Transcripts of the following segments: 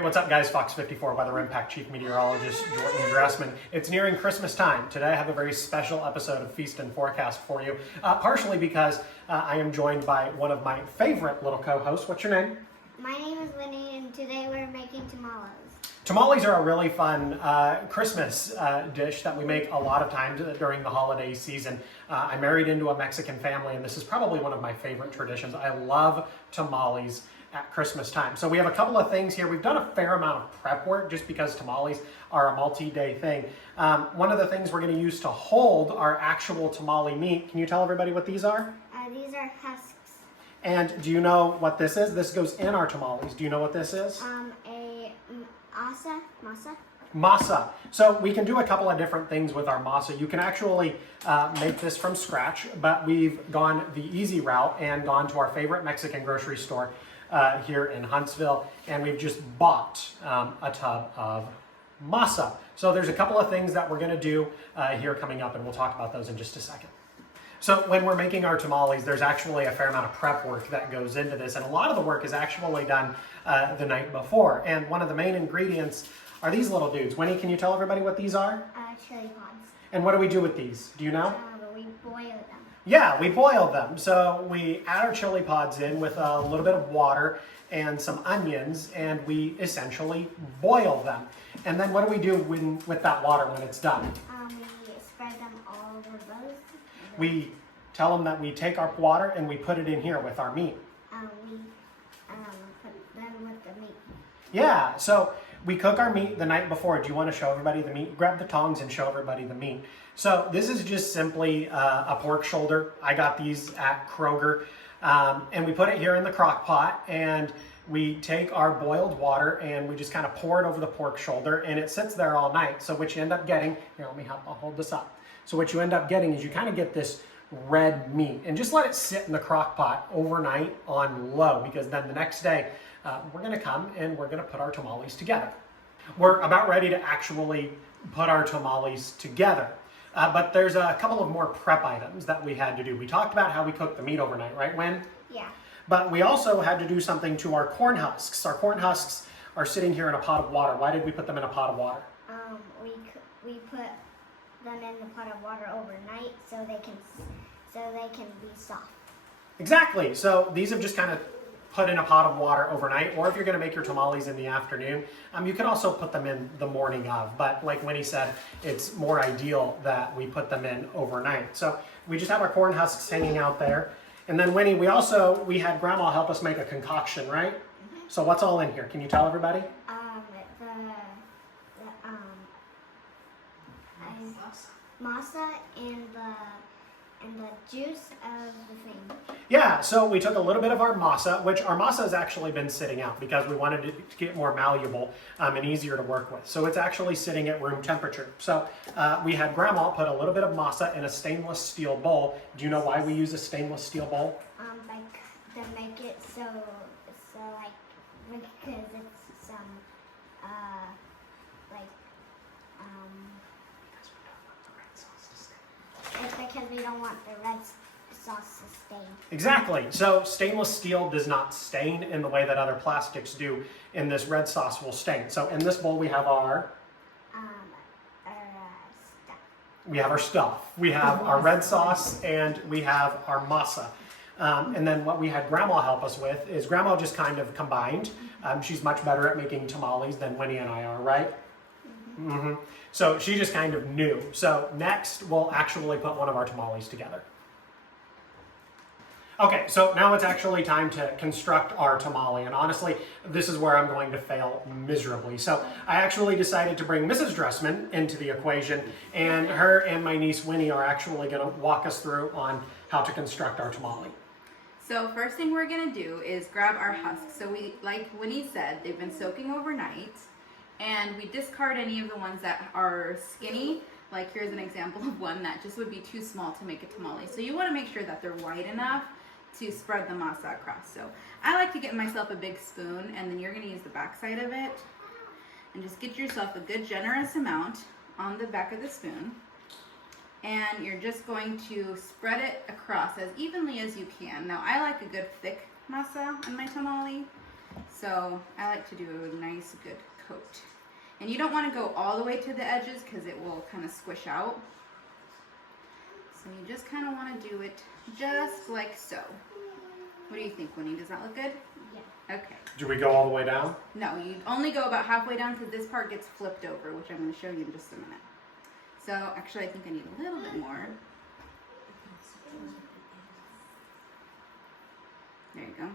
Hey, what's up guys? FOX54 Weather Impact Chief Meteorologist Jordan Dressman. It's nearing Christmas time. Today I have a very special episode of Feast and Forecast for you, partially because I am joined by one of my favorite little co-hosts. What's your name? My name is Winnie, and today we're making tamales. Tamales are a really fun Christmas dish that we make a lot of times during the holiday season. I married into a Mexican family, and this is probably one of my favorite traditions. I love tamales at Christmas time. So we have a couple of things here. We've done a fair amount of prep work just because tamales are a multi-day thing. One of the things we're going to use to hold our actual tamale meat, can you tell everybody what these are? These are husks. And do you know what this is? This goes in our tamales. Do you know what this is? Masa. Masa. So we can do a couple of different things with our masa. You can actually make this from scratch, but we've gone the easy route and gone to our favorite Mexican grocery store here in Huntsville, and we've just bought a tub of masa. So there's a couple of things that we're going to do here coming up, and we'll talk about those in just a second. So when we're making our tamales, there's actually a fair amount of prep work that goes into this, and a lot of the work is actually done the night before. And one of the main ingredients are these little dudes. Winnie, can you tell everybody what these are? Chili pods. And what do we do with these? Do you know? We boil them. Yeah, we boil them. So we add our chili pods in with a little bit of water and some onions, and we essentially boil them. And then what do we do with that water when it's done? We spread them all over both. We tell them that we take our water and we put it in here with our meat. We put them with the meat. Yeah, so we cook our meat the night before. Do you want to show everybody the meat? Grab the tongs and show everybody the meat. So this is just simply a pork shoulder. I got these at Kroger. And we put it here in the crock pot, and we take our boiled water and we just kind of pour it over the pork shoulder, and it sits there all night. So what you end up getting, here, let me help, I'll hold this up. So what you end up getting is you kind of get this red meat, and just let it sit in the crock pot overnight on low, because then the next day we're going to come and we're going to put our tamales together. We're about ready to actually put our tamales together. But there's a couple of more prep items that we had to do. We talked about how we cooked the meat overnight, right, Win? Yeah. But we also had to do something to our corn husks. Our corn husks are sitting here in a pot of water. Why did we put them in a pot of water? We put them in the pot of water overnight so they can be soft. Exactly. So these have just kind of put in a pot of water overnight, or if you're going to make your tamales in the afternoon, you can also put them in the morning of. But like Winnie said, it's more ideal that we put them in overnight. So we just have our corn husks hanging out there. And then Winnie, we had Grandma help us make a concoction, right? Mm-hmm. So what's all in here? Can you tell everybody? Masa and the juice of the thing. Yeah, so we took a little bit of our masa, which our masa has actually been sitting out because we wanted it to get more malleable and easier to work with. So it's actually sitting at room temperature. So we had Grandma put a little bit of masa in a stainless steel bowl. Do you know why we use a stainless steel bowl? To make it so like, because it's some it's because we don't want the red sauce to stain. Exactly. So stainless steel does not stain in the way that other plastics do, and this red sauce will stain. So in this bowl we have our stuff. We have our stuff. We have our red sauce and we have our masa. And then what we had Grandma help us with is Grandma just kind of combined. She's much better at making tamales than Winnie and I are, right? Mm-hmm. Mm-hmm. So she just kind of knew. So next we'll actually put one of our tamales together. Okay, so now it's actually time to construct our tamale, and honestly, this is where I'm going to fail miserably. So I actually decided to bring Mrs. Dressman into the equation, and her and my niece Winnie are actually going to walk us through on how to construct our tamale. So first thing we're going to do is grab our husks. So we, like Winnie said, they've been soaking overnight, and we discard any of the ones that are skinny. Like here's an example of one that just would be too small to make a tamale. So you want to make sure that they're wide enough to spread the masa across. So I like to get myself a big spoon, and then you're going to use the back side of it and just get yourself a good generous amount on the back of the spoon. And you're just going to spread it across as evenly as you can. Now I like a good thick masa on my tamale. So I like to do a nice good coat. And you don't want to go all the way to the edges because it will kind of squish out. So you just kind of want to do it just like so. What do you think, Winnie? Does that look good? Yeah. Okay. Do we go all the way down? No, you only go about halfway down because this part gets flipped over, which I'm going to show you in just a minute. So actually I think I need a little bit more. There you go.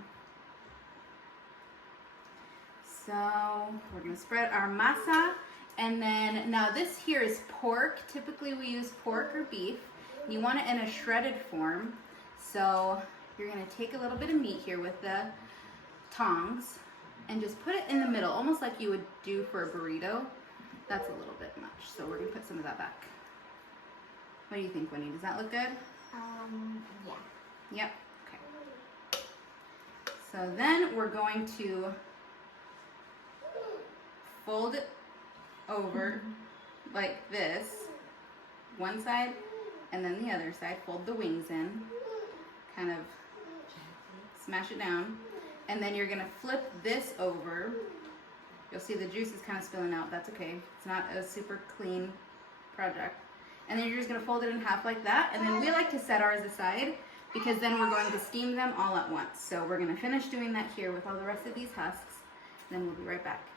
So we're going to spread our masa, and then now this here is pork. Typically we use pork or beef. You want it in a shredded form. So you're going to take a little bit of meat here with the tongs and just put it in the middle, almost like you would do for a burrito. That's a little bit much, so we're going to put some of that back. What do you think, Winnie? Does that look good? Yeah. Yep. Okay. So then we're going to fold it over like this, one side and then the other side. Fold the wings in, kind of smash it down, and then you're gonna flip this over. You'll see the juice is kind of spilling out. That's okay. It's not a super clean project. And then you're just gonna fold it in half like that, and then we like to set ours aside because then we're going to steam them all at once. So we're gonna finish doing that here with all the rest of these husks, then we'll be right back.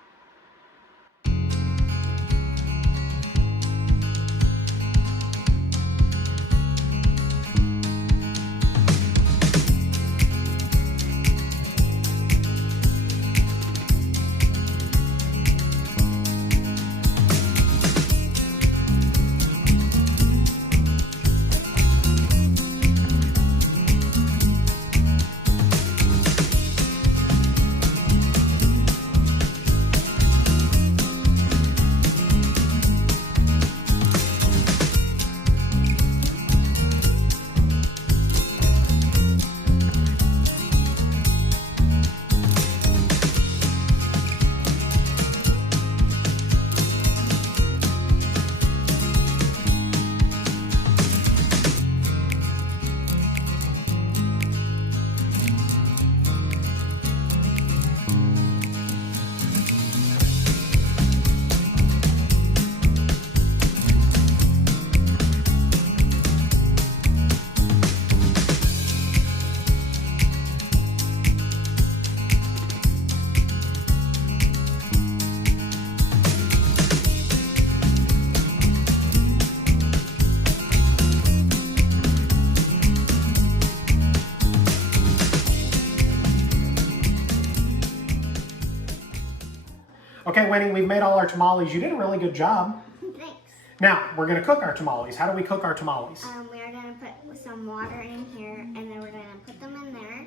Okay, Winnie, we've made all our tamales. You did a really good job. Thanks. Now, we're gonna cook our tamales. How do we cook our tamales? We're gonna put some water in here, and then we're gonna put them in there,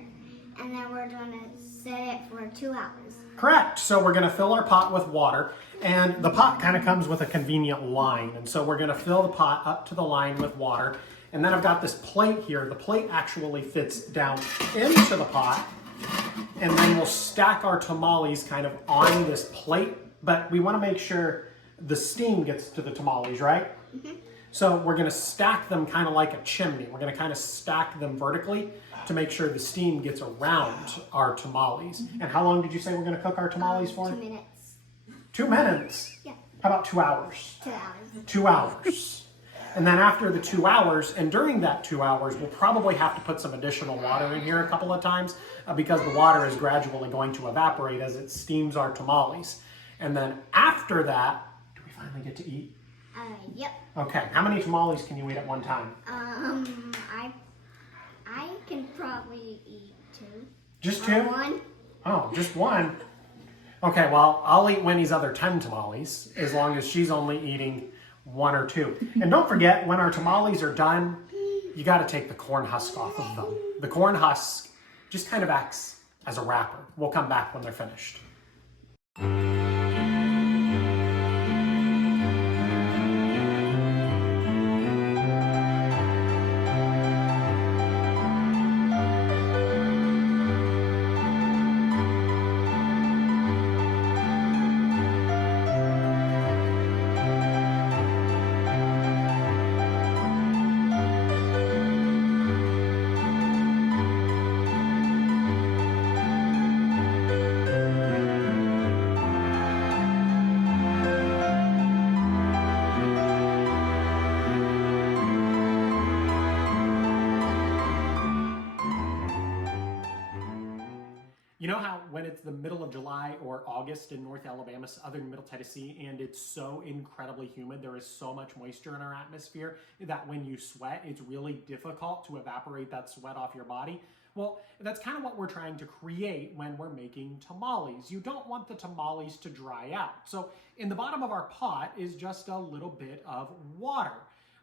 and then we're gonna set it for 2 hours. Correct. So we're gonna fill our pot with water, and the pot kind of comes with a convenient line. And so we're gonna fill the pot up to the line with water. And then I've got this plate here. The plate actually fits down into the pot. And then we'll stack our tamales kind of on this plate, but we want to make sure the steam gets to the tamales, right? Mm-hmm. So we're going to stack them kind of like a chimney. We're going to kind of stack them vertically to make sure the steam gets around our tamales. Mm-hmm. And how long did you say we're going to cook our tamales for? 2 minutes. 2 minutes? Yeah. How about 2 hours? 2 hours. 2 hours. And then after the 2 hours, and during that 2 hours, we'll probably have to put some additional water in here a couple of times because the water is gradually going to evaporate as it steams our tamales. And then after that, do we finally get to eat? Yep. Okay, how many tamales can you eat at one time? I can probably eat 2. Just 2? 1. Oh, just 1. Okay, well, I'll eat Winnie's other 10 tamales as long as she's only eating 1 or 2. And don't forget, when our tamales are done, you got to take the corn husk off of them. The corn husk just kind of acts as a wrapper. We'll come back when they're finished. You know how when it's the middle of July or August in North Alabama, southern Middle Tennessee, and it's so incredibly humid, there is so much moisture in our atmosphere that when you sweat, it's really difficult to evaporate that sweat off your body? Well, that's kind of what we're trying to create when we're making tamales. You don't want the tamales to dry out. So in the bottom of our pot is just a little bit of water.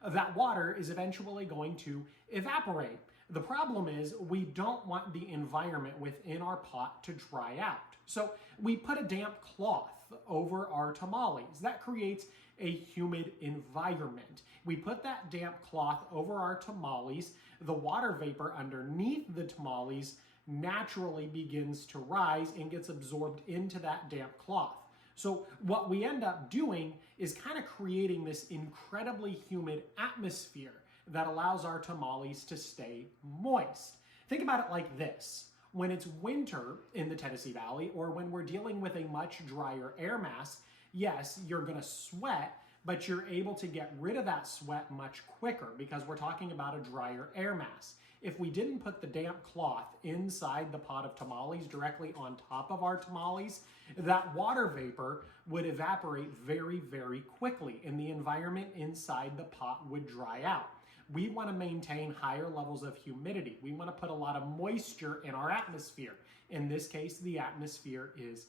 That water is eventually going to evaporate. The problem is we don't want the environment within our pot to dry out. So we put a damp cloth over our tamales. That creates a humid environment. We put that damp cloth over our tamales. The water vapor underneath the tamales naturally begins to rise and gets absorbed into that damp cloth. So what we end up doing is kind of creating this incredibly humid atmosphere that allows our tamales to stay moist. Think about it like this. When it's winter in the Tennessee Valley, or when we're dealing with a much drier air mass, yes, you're gonna sweat, but you're able to get rid of that sweat much quicker because we're talking about a drier air mass. If we didn't put the damp cloth inside the pot of tamales directly on top of our tamales, that water vapor would evaporate very, very quickly and the environment inside the pot would dry out. We want to maintain higher levels of humidity. We want to put a lot of moisture in our atmosphere. In this case, the atmosphere is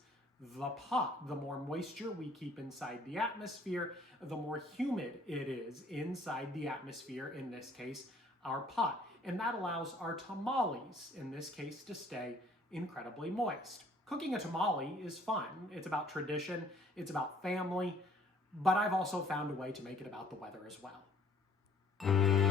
the pot. The more moisture we keep inside the atmosphere, the more humid it is inside the atmosphere, in this case, our pot. And that allows our tamales, in this case, to stay incredibly moist. Cooking a tamale is fun. It's about tradition, it's about family, but I've also found a way to make it about the weather as well.